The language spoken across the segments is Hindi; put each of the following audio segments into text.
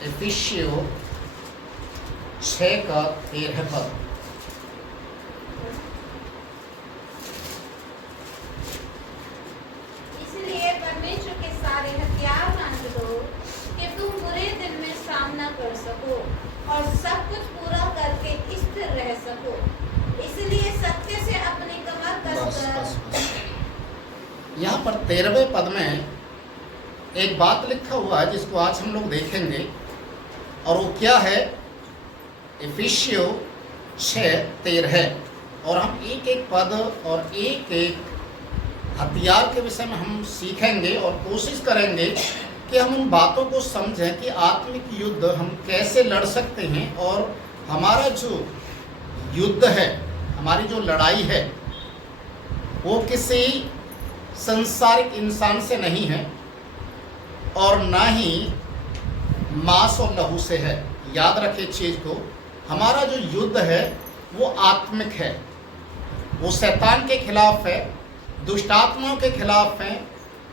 इफिसियों 6 का 13 पद। इसलिए परमेश्वर के सारे हथियार बांध लो कि तुम बुरे दिन में सामना कर सको और सब कुछ पूरा करके स्थिर रह सको। इसलिए सत्य से अपनी कमर कसकर। यहाँ पर 13वें पद में एक बात लिखा हुआ है जिसको आज हम लोग देखेंगे, और वो क्या है? इफिसियों 6:13। और हम एक एक पद और एक एक हथियार के विषय में हम सीखेंगे और कोशिश करेंगे कि हम उन बातों को समझें कि आत्मिक युद्ध हम कैसे लड़ सकते हैं, और हमारा जो युद्ध है, हमारी जो लड़ाई है, वो किसी संसारिक इंसान से नहीं है और ना ही मांस और लहू से है। याद रखिए चीज को, हमारा जो युद्ध है वो आत्मिक है, वो शैतान के खिलाफ है, दुष्ट आत्माओं के खिलाफ है,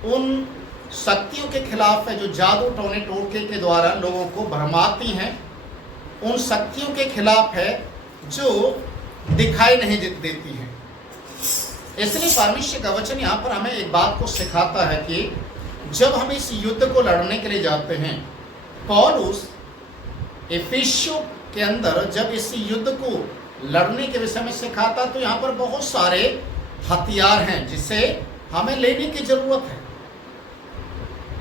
उन शक्तियों के खिलाफ है जो जादू टोने टोटके के द्वारा लोगों को भरमाती हैं, उन शक्तियों के खिलाफ है जो दिखाई नहीं देती हैं। इसलिए परमेश्वर का वचन यहाँ पर हमें एक बात को सिखाता है कि जब हम इस युद्ध को लड़ने के लिए जाते हैं, पौलुस इफिसियों के अंदर जब इस युद्ध को लड़ने के विषय में सिखाता, तो यहाँ पर बहुत सारे हथियार हैं जिसे हमें लेने की जरूरत है।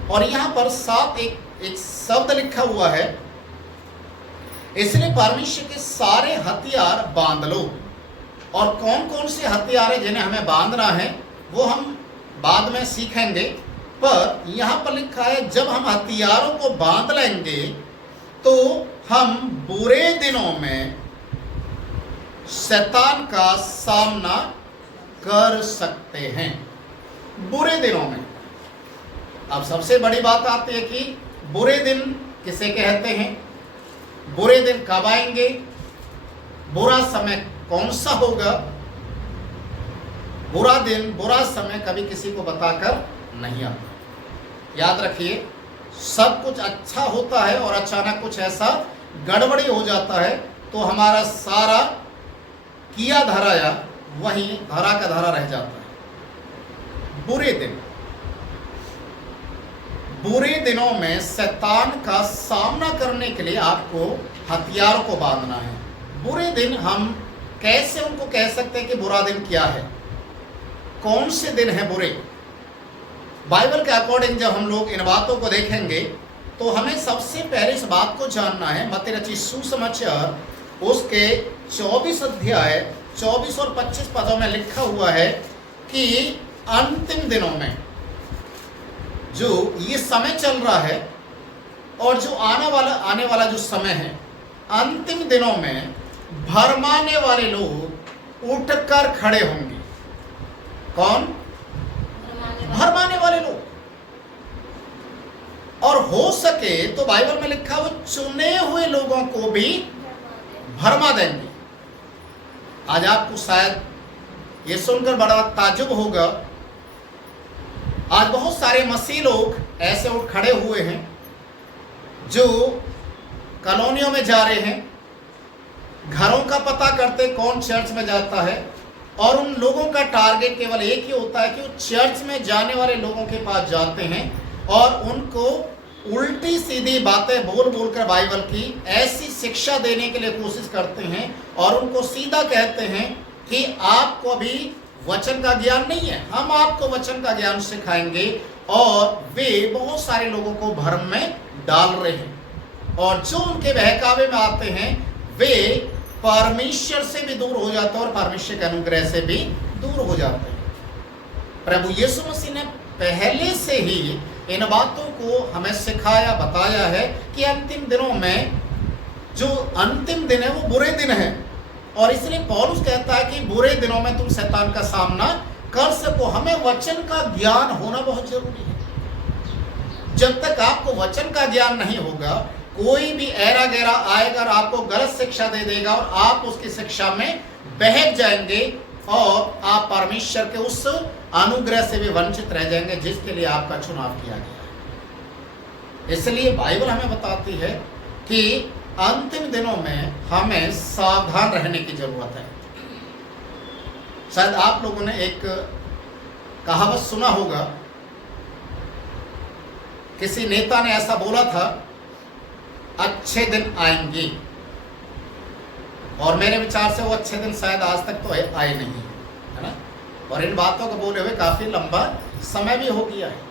और यहाँ पर साथ एक शब्द लिखा हुआ है, इसलिए परमेश्वर के सारे हथियार बांध लो। और कौन कौन से हथियार है जिन्हें हमें बांधना है वो हम बाद में सीखेंगे, पर यहाँ पर लिखा है जब हम हथियारों को बांध लेंगे तो हम बुरे दिनों में शैतान का सामना कर सकते हैं। बुरे दिनों में। अब सबसे बड़ी बात आती है कि बुरे दिन किसे कहते हैं, बुरे दिन कब आएंगे, बुरा समय कौन सा होगा। बुरा दिन, बुरा समय कभी किसी को बताकर नहीं आता। याद रखिए, सब कुछ अच्छा होता है और अचानक कुछ ऐसा गड़बड़ी हो जाता है तो हमारा सारा किया धराया वहीं धरा का धरा रह जाता है। बुरे दिन, बुरे दिनों में शैतान का सामना करने के लिए आपको हथियारों को बांधना है। बुरे दिन हम कैसे उनको कह सकते हैं कि बुरा दिन क्या है, कौन से दिन है बुरे। बाइबल के अकॉर्डिंग जब हम लोग इन बातों को देखेंगे तो हमें सबसे पहले इस बात को जानना है, मत्ती रचित सुसमाचार उसके 24 अध्याय 24 और 25 पदों में लिखा हुआ है कि अंतिम दिनों में जो ये समय चल रहा है और जो आने वाला जो समय है, अंतिम दिनों में भरमाने वाले लोग उठकर खड़े होंगे। कौन? भरमाने वाले लोग। और हो सके तो बाइबल में लिखा वो चुने हुए लोगों को भी भरमा देंगे। आज आपको शायद ये सुनकर बड़ा ताज्जुब होगा, आज बहुत सारे मसीह लोग ऐसे उठ खड़े हुए हैं जो कॉलोनियों में जा रहे हैं, घरों का पता करते कौन चर्च में जाता है, और उन लोगों का टारगेट केवल एक ही होता है कि वो चर्च में जाने वाले लोगों के पास जाते हैं और उनको उल्टी सीधी बातें बोल बोलकर बाइबल की ऐसी शिक्षा देने के लिए कोशिश करते हैं और उनको सीधा कहते हैं कि आपको अभी वचन का ज्ञान नहीं है, हम आपको वचन का ज्ञान सिखाएंगे। और वे बहुत सारे लोगों को भ्रम में डाल रहे हैं और जो उनके बहकावे में आते हैं वे परमेश्वर से भी दूर हो जाते हैं और परमेश्वर के अनुग्रह से भी दूर हो जाते हैं। प्रभु यीशु मसीह ने पहले से ही इन बातों को हमें सिखाया, बताया है कि अंतिम दिनों में जो अंतिम दिन है वो बुरे दिन है। और इसलिए पौलुस कहता है कि बुरे दिनों में तुम शैतान का सामना कर सको। हमें वचन का ज्ञान होना बहुत जरूरी है। जब तक आपको वचन का ज्ञान नहीं होगा, कोई भी ऐरा गैरा आएगा और आपको गलत शिक्षा दे देगा और आप उसकी शिक्षा में बहक जाएंगे और आप परमेश्वर के उस अनुग्रह से भी वंचित रह जाएंगे जिसके लिए आपका चुनाव किया गया है। इसलिए बाइबल हमें बताती है कि अंतिम दिनों में हमें सावधान रहने की जरूरत है। शायद आप लोगों ने एक कहावत सुना होगा, किसी नेता ने ऐसा बोला था, अच्छे दिन आएंगे, और मेरे विचार से वो अच्छे दिन शायद आज तक तो आए नहीं है ना। और इन बातों को बोले हुए काफी लंबा समय भी हो गया है।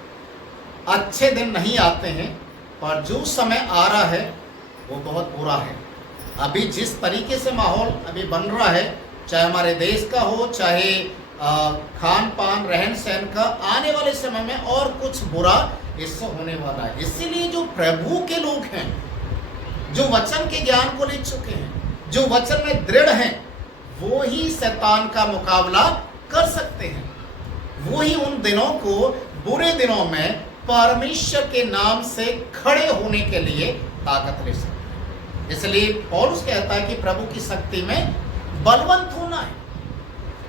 अच्छे दिन नहीं आते हैं, पर जो समय आ रहा है वो बहुत बुरा है। अभी जिस तरीके से माहौल अभी बन रहा है, चाहे हमारे देश का हो, चाहे खान पान रहन सहन का, आने वाले समय में और कुछ बुरा इससे होने वाला है। इसीलिए जो प्रभु के लोग हैं, जो वचन के ज्ञान को ले चुके हैं, जो वचन में दृढ़ हैं, वो ही शैतान का मुकाबला कर सकते हैं। वो ही उन दिनों को, बुरे दिनों में परमेश्वर के नाम से खड़े होने के लिए ताकत ले सकते हैं। इसलिए पौलुस कहता है कि प्रभु की शक्ति में बलवंत होना है,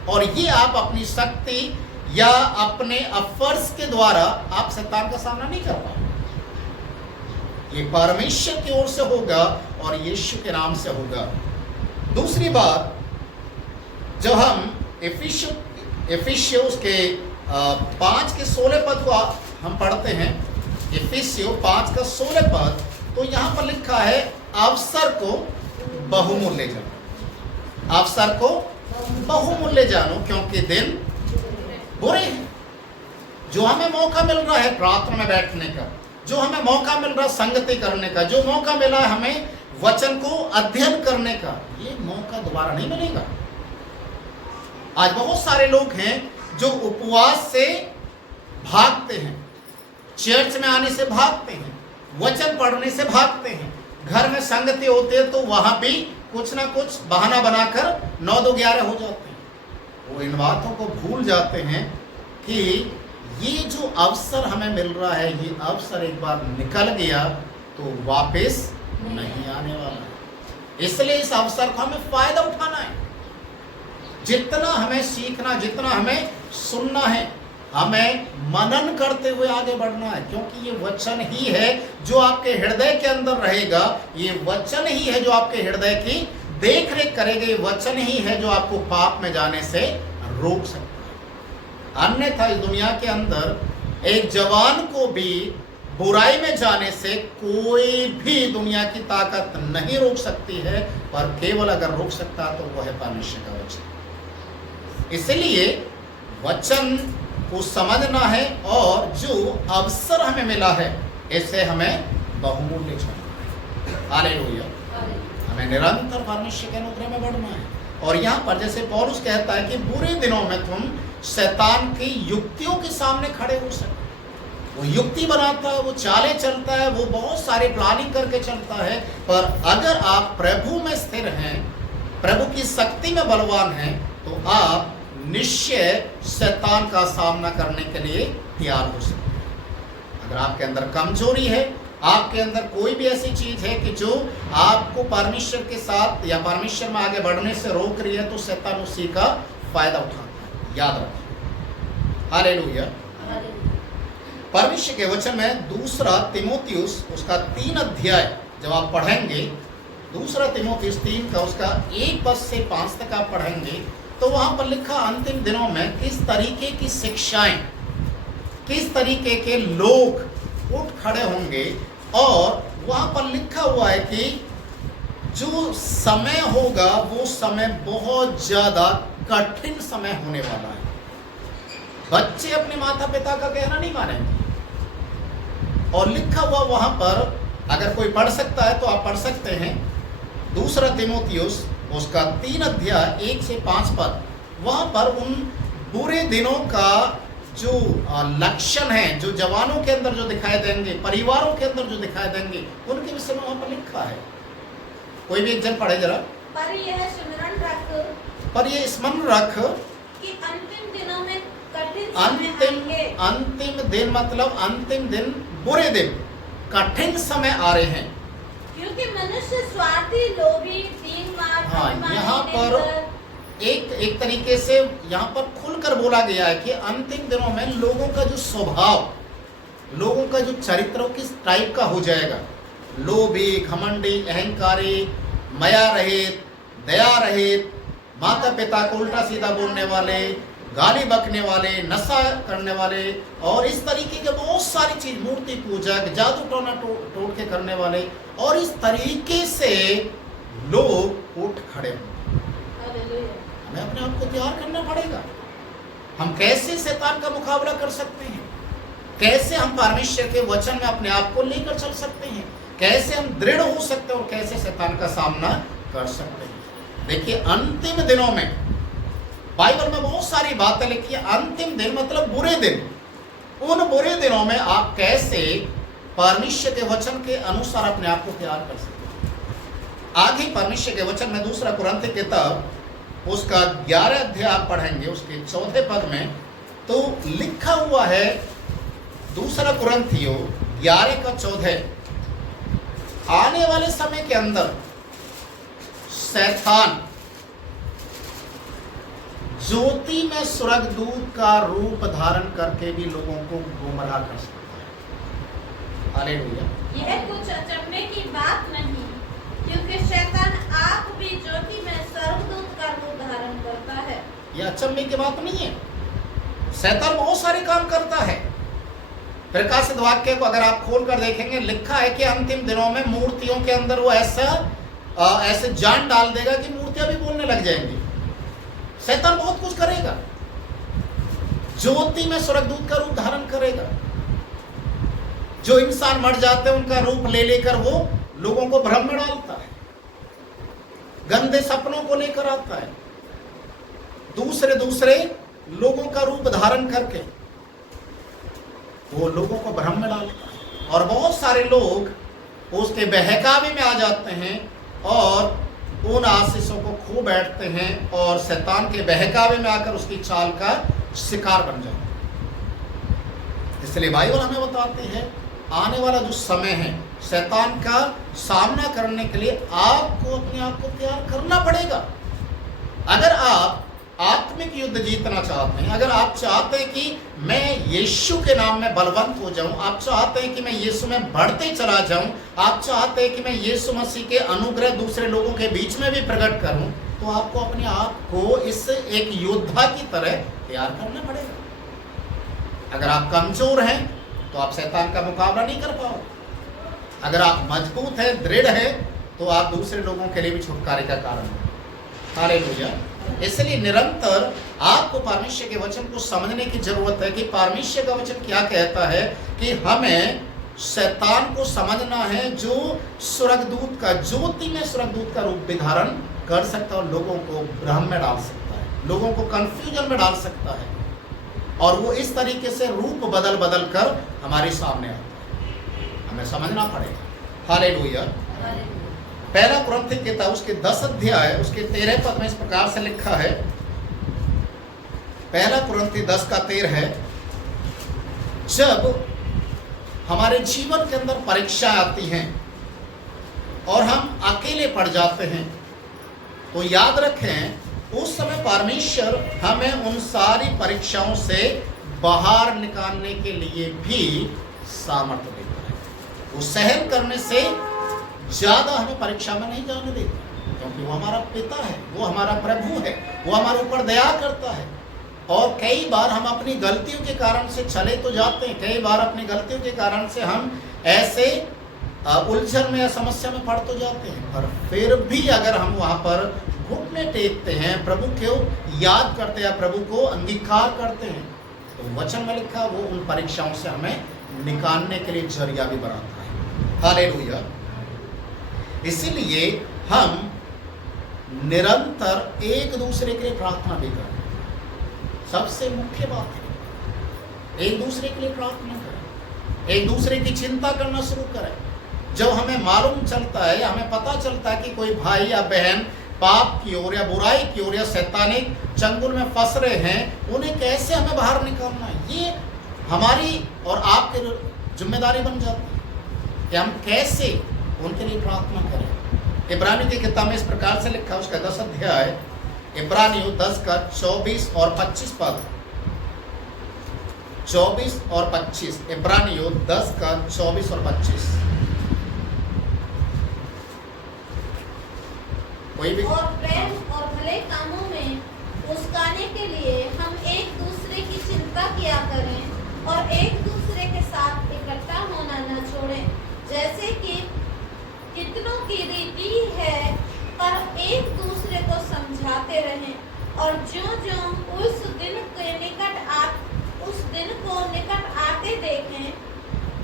और ये आप अपनी शक्ति या अपने अफर्स के द्वारा आप शैतान का सामना नहीं कर पाओगे। ये परमेश्वर की ओर से होगा और यीशु के नाम से होगा। दूसरी बात, जब हम इफिसियों के 5 के 16 पद को हम पढ़ते हैं, इफिसियों 5 का 16 पद, तो यहाँ पर लिखा है, अवसर को बहुमूल्य जानो, अवसर को बहुमूल्य जानो, क्योंकि दिन बुरे हैं। जो हमें मौका मिल रहा है प्रार्थना में बैठने का, जो हमें मौका मिल रहा है संगति करने का, जो मौका मिला है हमें वचन को अध्ययन करने का, ये मौका दोबारा नहीं मिलेगा। आज बहुत सारे लोग हैं जो उपवास से भागते हैं, चर्च में आने से भागते हैं, वचन पढ़ने से भागते हैं, घर में संगति होते हैं तो वहां भी कुछ ना कुछ बहाना बनाकर 9, 2, 11 हो जाते हैं। वो इन बातों को भूल जाते हैं कि ये जो अवसर हमें मिल रहा है, ये अवसर एक बार निकल गया तो वापस नहीं आने वाला है। इसलिए इस अवसर को हमें फायदा उठाना है। जितना हमें सीखना, जितना हमें सुनना है, हमें मनन करते हुए आगे बढ़ना है, क्योंकि ये वचन ही है जो आपके हृदय के अंदर रहेगा। ये वचन ही है जो आपके हृदय की देख रेख करेगा। ये वचन ही है जो आपको पाप में जाने से रोक सकता है। अन्यथा इस दुनिया के अंदर एक जवान को भी बुराई में जाने से कोई भी दुनिया की ताकत नहीं रोक सकती है, पर केवल अगर रोक सकता तो वो है परमेश्वर का वचन। इसलिए वचन को समझना है, और जो अवसर हमें मिला है इसे हमें बहुमूल्य जानना है। हालेलुया। हमें निरंतर परमेश्वर के अनुग्रह में बढ़ना है। और यहाँ पर जैसे पौलुस कहता है कि बुरे दिनों में तुम शैतान की युक्तियों के सामने खड़े हो सकते। वो युक्ति बनाता है, वो चालें चलता है, वो बहुत सारी प्लानिंग करके चलता है, पर अगर आप प्रभु में स्थिर हैं, प्रभु की शक्ति में बलवान हैं, तो आप निश्चय शैतान का सामना करने के लिए तैयार हो सकते हैं। अगर आपके अंदर कमजोरी है, आपके अंदर कोई भी ऐसी चीज है कि जो आपको परमेश्वर के साथ या परमेश्वर में आगे बढ़ने से रोक रही है, तो शैतान उसी का फायदा उठाता है। याद रखिए। हालेलुया। परमेश्वर के वचन में 2 तिमोथियुस उसका 3 अध्याय जब आप पढ़ेंगे, 2 तिमोथियुस 3 का उसका 1 पद से 5 तक आप पढ़ेंगे, तो वहां पर लिखा अंतिम दिनों में किस तरीके की शिक्षाएं, किस तरीके के लोग उठ खड़े होंगे। और वहां पर लिखा हुआ है कि जो समय होगा वो समय बहुत ज्यादा कठिन समय होने वाला है। बच्चे अपने माता पिता का कहना नहीं मानेंगे। और लिखा हुआ वहां पर, अगर कोई पढ़ सकता है तो आप पढ़ सकते हैं, 2 तिमोथियुस उसका 3 अध्याय 1 से 5 पद। वहां पर उन बुरे दिनों का जो लक्षण है, जो जवानों के अंदर जो दिखाई देंगे, परिवारों के अंदर जो दिखाई देंगे, उनके विषय में वहां पर लिखा है। कोई भी एक जन पढ़े जरा। पर यह स्मरण रख, पर ये स्मरण रख कि अंतिम दिनों में कठिन समय आएंगे। अंतिम दिन मतलब अंतिम दिन, बुरे दिन, कठिन समय आ रहे हैं, क्योंकि मनुष्य स्वार्थी, लोभी, दीनवाद, हाँ, यहाँ पर एक तरीके से यहाँ पर खुलकर बोला गया है कि अंतिम दिनों में लोगों का जो स्वभाव, लोगों का जो चरित्र किस टाइप का हो जाएगा, लोभी, घमंडी, अहंकारी, माया रहित, दया रहित, माता पिता को उल्टा सीधा बोलने वाले, गाली बकने वाले, नशा करने वाले और इस तरीके के बहुत सारी चीज, मूर्ति पूजक, जादू टोना टोटके करने वाले, और इस तरीके से लोग उठ खड़े होंगे। हमें अपने आप को तैयार करना पड़ेगा। हम कैसे शैतान का मुकाबला कर सकते हैं, कैसे हम परमेश्वर के वचन में अपने आप को लेकर चल सकते हैं, कैसे हम दृढ़ हो सकते हैं और कैसे शैतान का सामना कर सकते हैं। देखिए, अंतिम दिनों में बाइबल में बहुत सारी बातें लिखी है। अंतिम दिन मतलब बुरे दिन। उन बुरे दिनों में आप कैसे परमेश्वर के वचन के अनुसार अपने आप को तैयार कर सकते हैं। आगे परमेश्वर के वचन में 2 कुरिन्थी किताब उसका 11 अध्याय आप पढ़ेंगे, उसके 14 पद में तो लिखा हुआ है, 2 कुरिन्थियों 11 का 14, आने वाले समय के अंदर शैतान ज्योति में स्वर्गदूत का रूप धारण करके भी लोगों को गुमराह कर सकता है। हालेलुया। यह कुछ अचंभे की बात नहीं, क्योंकि शैतान आप भी ज्योति में स्वर्गदूत का रूप धारण करता है। यह अचंभे की बात नहीं है। शैतान बहुत सारे काम करता है। प्रकाशित वाक्य को अगर आप खोल कर देखेंगे, लिखा है कि अंतिम दिनों में मूर्तियों के अंदर वो ऐसे जान डाल देगा कि मूर्तियां भी बोलने लग जाएंगी। शैतान बहुत कुछ करेगा। ज्योति में स्वर्गदूत का रूप धारण करेगा। जो इंसान मर जाते हैं उनका रूप ले लेकर वो लोगों को भ्रम में डालता है, गंदे सपनों को लेकर आता है, दूसरे लोगों का रूप धारण करके वो लोगों को भ्रम में डालता है। और बहुत सारे लोग उसके बहकावे में आ जाते हैं और उन आशीषों को खो बैठते हैं और शैतान के बहकावे में आकर उसकी चाल का शिकार बन जाते हैं। इसलिए बाइबल हमें बताती है, आने वाला जो समय है शैतान का सामना करने के लिए आपको अपने आप को तैयार करना पड़ेगा। अगर आप आत्मिक युद्ध जीतना चाहते हैं, अगर आप चाहते हैं कि मैं यीशु के नाम में बलवंत हो जाऊं, आप चाहते हैं कि मैं यीशु में बढ़ते चला जाऊं, आप चाहते हैं कि मैं यीशु मसीह के अनुग्रह दूसरे लोगों के बीच में भी प्रकट करूं, तो आपको अपने आप को इस एक योद्धा की तरह तैयार करना पड़ेगा। अगर आप कमजोर हैं तो आप शैतान का मुकाबला नहीं कर पाओगे। अगर आप मजबूत हैं, दृढ़ हैं, तो आप दूसरे लोगों के लिए भी छुटकारे का कारण हैं। हालेलुया। इसलिए निरंतर आपको परमेश्वर के वचन को समझने की जरूरत है कि परमेश्वर का वचन क्या कहता है, कि हमें शैतान को समझना है जो स्वर्गदूत का, ज्योति में स्वर्गदूत का रूप भी धारण कर सकता है और लोगों को भ्रम में डाल सकता है, लोगों को कंफ्यूजन में डाल सकता है, और वो इस तरीके से रूप बदल बदल कर हमारे सामने आता है। हमें समझना पड़ेगा। हालेलुया। पहला कुरिन्थी किताब उसके 10 अध्याय उसके 13 पद में इस प्रकार से लिखा है। पहला कुरिन्थी 10 का 13 है, जब हमारे जीवन के अंदर परीक्षा आती हैं और हम अकेले पड़ जाते हैं, तो याद रखें उस समय परमेश्वर हमें उन सारी परीक्षाओं से बाहर निकालने के लिए भी सामर्थ्य देता है। वो सहन करने से ज्यादा हमें परीक्षा में नहीं जाने देता, क्योंकि वो हमारा पिता है, वो हमारा प्रभु है, वो हमारे ऊपर दया करता है। और कई बार हम अपनी गलतियों के कारण से चले तो जाते हैं, कई बार अपनी गलतियों के कारण से हम ऐसे उलझन में या समस्या में पड़ तो जाते हैं, पर फिर भी अगर हम वहाँ पर घुटने टेकते हैं, प्रभु को याद करते हैं, प्रभु को अंगीकार करते हैं, तो वचन में लिखा वो उन परीक्षाओं से हमें निकालने के लिए जरिया भी बनाता है। हालेलुया। इसीलिए हम निरंतर एक दूसरे के लिए प्रार्थना भी करें। सबसे मुख्य बात है एक दूसरे के लिए प्रार्थना करें, एक दूसरे की चिंता करना शुरू करें। जब हमें मालूम चलता है या हमें पता चलता है कि कोई भाई या बहन पाप की ओर या बुराई की ओर या शैतानिक चंगुल में फंस रहे हैं, उन्हें कैसे हमें बाहर निकालना है, ये हमारी और आपकी जिम्मेदारी बन जाती है कि हम कैसे उनके लिए प्रार्थना करें। इब्रानियों की किताब में इस प्रकार से लिखा, उसका 10 अध्याय, इब्रानियों 10 का 24 और 25 पद, 24 और 25, इब्रानियों 10 का 24 और 25। कोई भी और प्रेम और भले कामों में उस्काने के लिए हम एक दूसरे की चिंता किया करें और एक दूसरे के साथ इकट्ठा होना न छोड़ें, जैसे कि कितनों की रीति है, पर एक दूसरे को समझाते रहें। और ज्यों-ज्यों उस दिन को निकट आते देखें,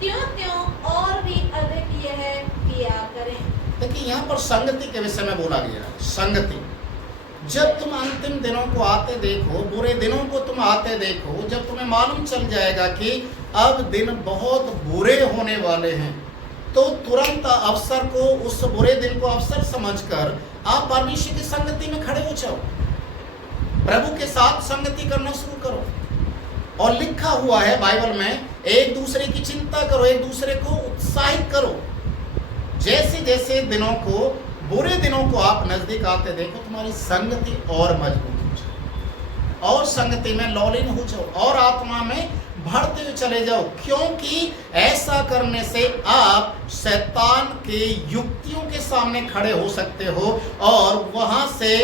त्यों-त्यों और भी अधिक यह किया करें। देखिए यहाँ पर संगति के विषय में बोला गया है। संगति, जब तुम अंतिम दिनों को आते देखो, बुरे दिनों को तुम आते देखो, जब तुम्हें मालूम चल जाएगा कि अब दिन बहुत बुरे होने वाले हैं, तो तुरंत अवसर को, उस बुरे दिन को अवसर समझकर आप परमेश्वर की संगति में खड़े हो जाओ, प्रभु के साथ संगति करना शुरू करो। और लिखा हुआ है बाइबल में, एक दूसरे की चिंता करो, एक दूसरे को उत्साहित करो। जैसे जैसे दिनों को, बुरे दिनों को आप नजदीक आते देखो, तुम्हारी संगति और मजबूत हो जाए, और संगति में लौलीन हो जाओ, और आत्मा में बढ़ते हुए चले जाओ, क्योंकि ऐसा करने से आप शैतान के युक्तियों के सामने खड़े हो सकते हो, और वहां से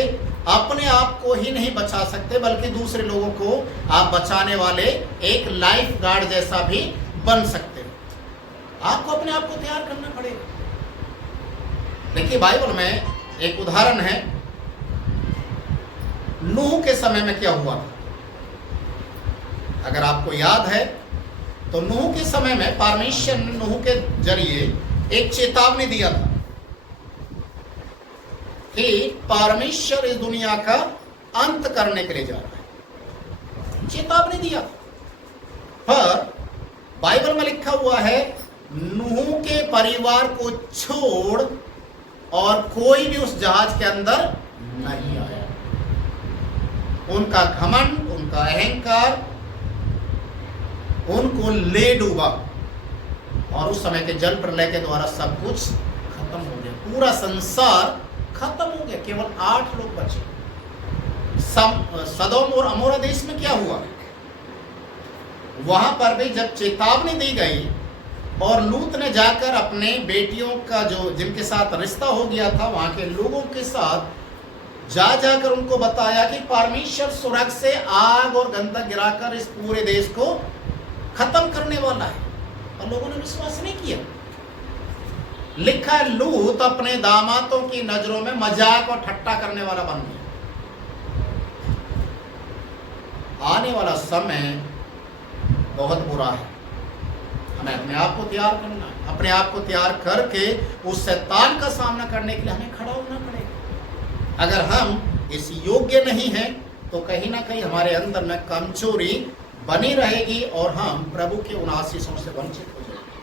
अपने आप को ही नहीं बचा सकते, बल्कि दूसरे लोगों को आप बचाने वाले एक लाइफ गार्ड जैसा भी बन सकते हो। आपको अपने आप को तैयार करना पड़ेगा। देखिए बाइबल में एक उदाहरण है, नूह के समय में क्या हुआ था। अगर आपको याद है तो नूह के समय में परमेश्वर ने नूह के जरिए एक चेतावनी दिया था कि परमेश्वर इस दुनिया का अंत करने के लिए जा रहा है, चेतावनी दिया। पर बाइबल में लिखा हुआ है, नूह के परिवार को छोड़ और कोई भी उस जहाज के अंदर नहीं आया। उनका घमंड, उनका अहंकार उनको ले डूबा, और उस समय के जल प्रलय के द्वारा सब कुछ खत्म हो गया, पूरा संसार खत्म हो गया, केवल 8 लोग बचे। सदोम और अमोरा देश में क्या हुआ, वहां पर भी जब चेतावनी दी गई और लूत ने जाकर अपने बेटियों का जो जिनके साथ रिश्ता हो गया था, वहां के लोगों के साथ जाकर उनको बताया कि परमेश्वर स्वर्ग से आग और गंधक गिराकर इस पूरे देश को खत्म करने वाला है, और लोगों ने विश्वास नहीं किया। लिखा है, लूत अपने दामादों की नजरों में मजाक और ठट्टा करने वाला बन गया। आने वाला समय बहुत बुरा है, हमें अपने आप को तैयार करना है। अपने आप को तैयार करके उस शैतान का सामना करने के लिए हमें खड़ा होना पड़ेगा। अगर हम इस योग्य नहीं हैं तो कहीं ना कहीं हमारे अंदर में कमजोरी बनी रहेगी और हम प्रभु के उन आशीषों से वंचित हो जाएंगे।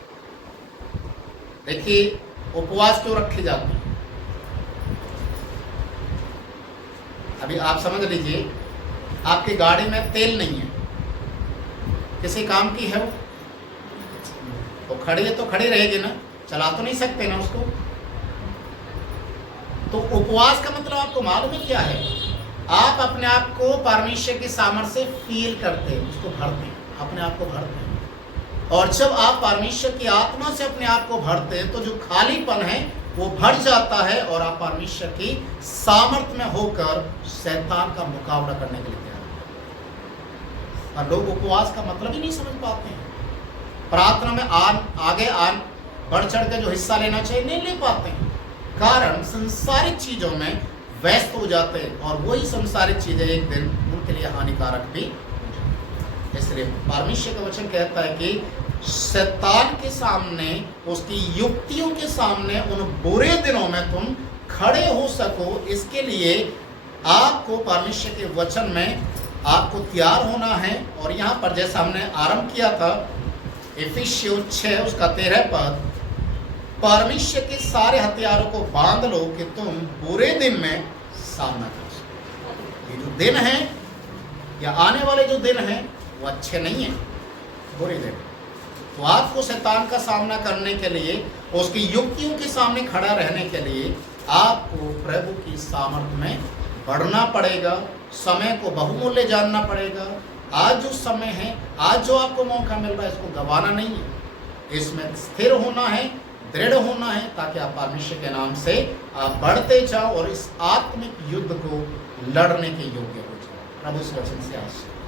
देखिए उपवास क्यों रखे जाते हैं, अभी आप समझ लीजिए, आपकी गाड़ी में तेल नहीं है, किसी काम की है वो, तो खड़ी है तो खड़ी रहेगी ना, चला तो नहीं सकते ना उसको। तो उपवास का मतलब आपको मालूम है क्या है, आप अपने आप को परमेश्वर की सामर्थ्य से फील करते हैं, उसको भरते हैं, अपने आप को भरते हैं। और जब आप परमेश्वर की आत्मा से अपने आप को भरते हैं तो जो खालीपन है वो भर जाता है, और आप परमेश्वर की सामर्थ्य में होकर शैतान का मुकाबला करने के लिए तैयार हैं। और लोग उपवास का मतलब ही नहीं समझ पाते हैं, प्रार्थना में आगे बढ़ चढ़ के जो हिस्सा लेना चाहिए नहीं ले पाते हैं, कारण संसारिक चीजों में व्यस्त हो जाते हैं, और वही संसारिक चीजें एक दिन उनके लिए हानिकारक भी। इसलिए परमेश्वर का वचन कहता है कि शैतान के सामने, उसकी युक्तियों के सामने, उन बुरे दिनों में तुम खड़े हो सको, इसके लिए आपको परमेश्वर के वचन में आपको तैयार होना है। और यहाँ पर जैसा हमने आरंभ किया था, इफिसियों 6 उसका 13 पद, परमेश्वर के सारे हथियारों को बांध लो कि तुम बुरे दिन में सामना कर सको। ये जो दिन है या आने वाले जो दिन हैं वो अच्छे नहीं हैं, बुरे दिन। तो आपको शैतान का सामना करने के लिए, उसकी युक्तियों के सामने खड़ा रहने के लिए आपको प्रभु की सामर्थ्य में बढ़ना पड़ेगा, समय को बहुमूल्य जानना पड़ेगा। आज जो समय है, आज जो आपको मौका मिल रहा है, इसको गंवाना नहीं है, इसमें स्थिर होना है दृढ़ होना है ताकि आप परमेश्वर के नाम से आप बढ़ते जाओ और इस आत्मिक युद्ध को लड़ने के योग्य हो जाओ। प्रभु इस वचन से आशीर्वाद।